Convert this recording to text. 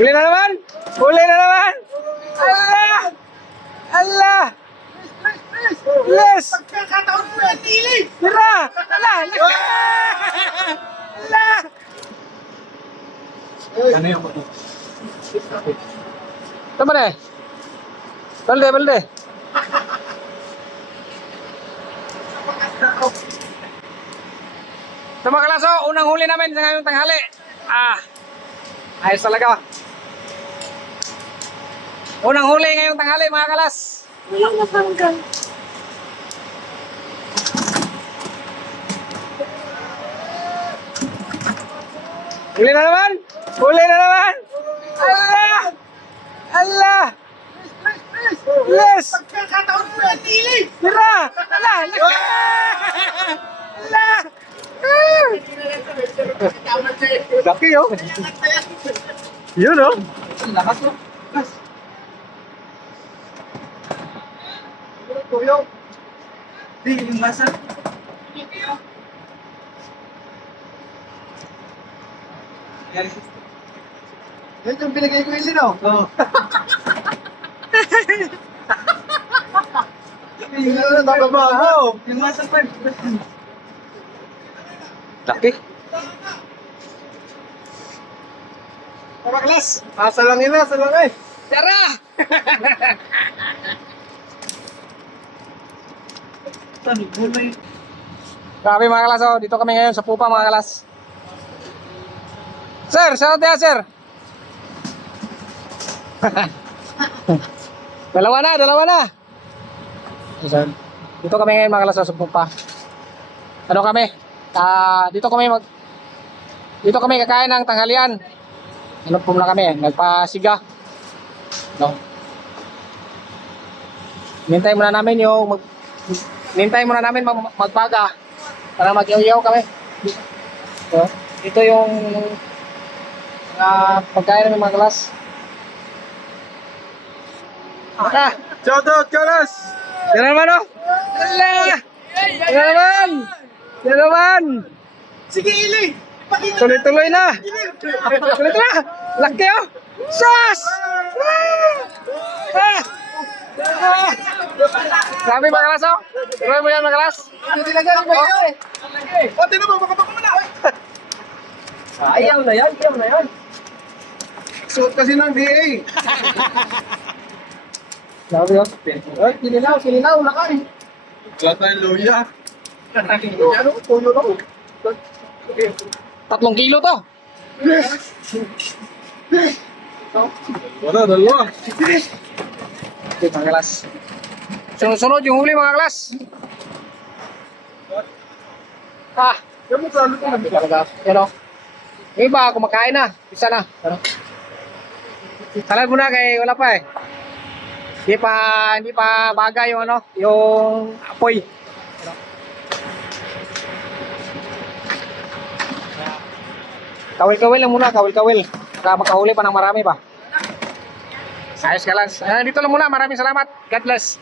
Huli na naman! Huli na naman! Allah! Allah! Yes! Pagkakataon mo yan, Nili! Tira! Allah! Allah! Ano yung mga? Tama na eh. Balde, balde. Ito mga kalaso, unang huli namin sa ngayong tanghali. Ayos talaga. Unang huli ngayong tanghali mga kalas. Walang natanggal. Huli na naman! Huli na naman! Allah! Allah! Yes! Pagkakataon mo yan, Nili! Tira! Allah! Allah! Laki oh! Yun oh! Lakas mo. Lakas. Tuyo. Di, yung masa. Yan yung binigay ko yung sino? Oo. Yung ano, nakabaho. Yung masa pa. Laki! Tara, klas. Asa lang yun, asa lang eh. Tara! Saan? Gulay. Grabe mga kalas oh, dito kami ngayon sa Pupa mga kalas. Sir, shout out sir. Dalawa na. Dito kami ngayon mga kalas sa Pupa. Ano kami? Dito kami kakain ng tanghalian. Ano po na kami, nagpasiga. No. Nintay muna namin magpaga para mag-iyaw kami. So, ito yung pagkain namin mga kalas. Shout out, Kalas! Yan naman oh! Allah! Yan naman! Sige, Ili! Tuloy-tuloy na! Tuloy-tuloy na! Laki oh! Sus! Grabe mga kalas oh! Tuloy mo yan mga kalas! Hindi talaga ba yun? O, tinan mo, baka mo na! Ayaw na yan! Suot kasi ng DA. Grabe oh! Ay, sinilaw, lakay. Wala tayong luya. Ano, tuyo lang. 3 kilo to! Wala, dalawa. Okay mga kalas. Sunod yung huli mga kalas. Yan mo sa luto na. Talaga. Yan o. Yung iba kumakain na. Isa na. Ano? Salad mo na kay wala pa eh. Hindi pa bagay yung ano, yung apoy. Kawil-kawil lang muna, kawil-kawil. Baka makahuli pa ng marami ba? Ayos ka lang. Dito lang muna, maraming salamat. God bless.